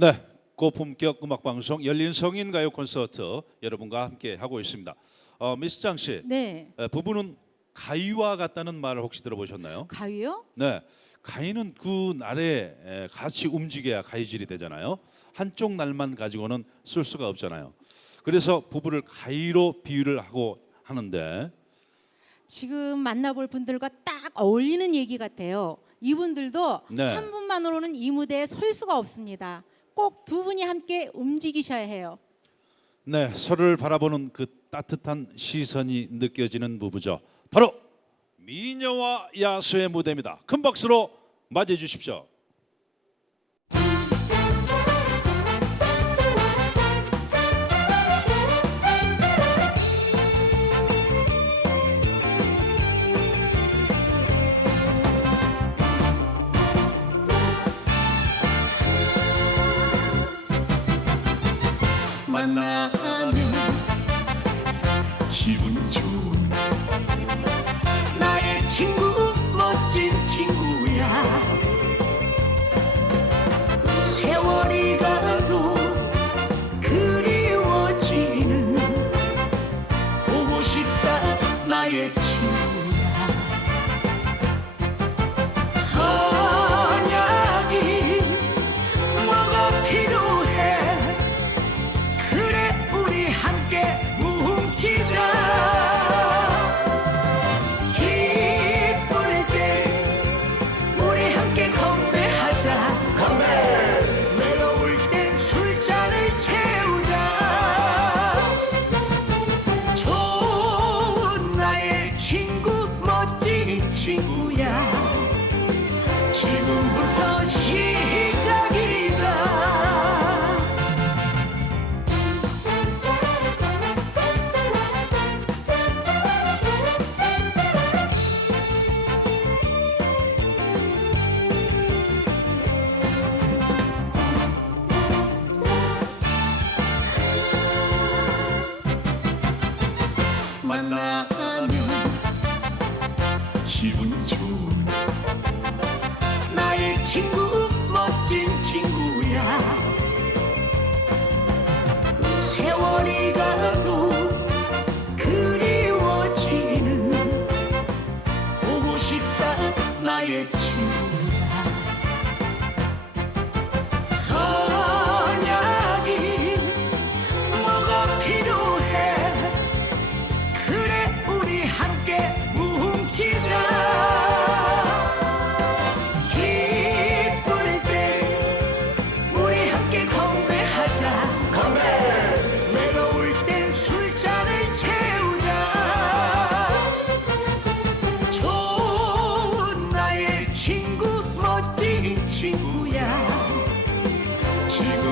네, 고품격 음악 방송 열린 성인 가요 콘서트 여러분과 함께 하고 있습니다. 어, 미스 장 씨, 네. 에, 부부는 가위와 같다는 말을 혹시 들어보셨나요? 가위요? 네, 가위는 그 날에 에, 같이 움직여야 가위질이 되잖아요. 한쪽 날만 가지고는 쓸 수가 없잖아요. 그래서 부부를 가위로 비유를 하고 하는데 지금 만나볼 분들과 딱 어울리는 얘기 같아요. 이분들도 네. 한 분만으로는 이 무대에 설 수가 없습니다. 꼭 두 분이 함께 움직이셔야 해요. 네, 서로를 바라보는 그 따뜻한 시선이 느껴지는 부부죠. 바로 미녀와 야수의 무대입니다. 큰 박수로 맞이해 주십시오. 만나는 기분 좋은 나의 친구. 지금부터 시작이다. 만나면 기분 친구 contigo.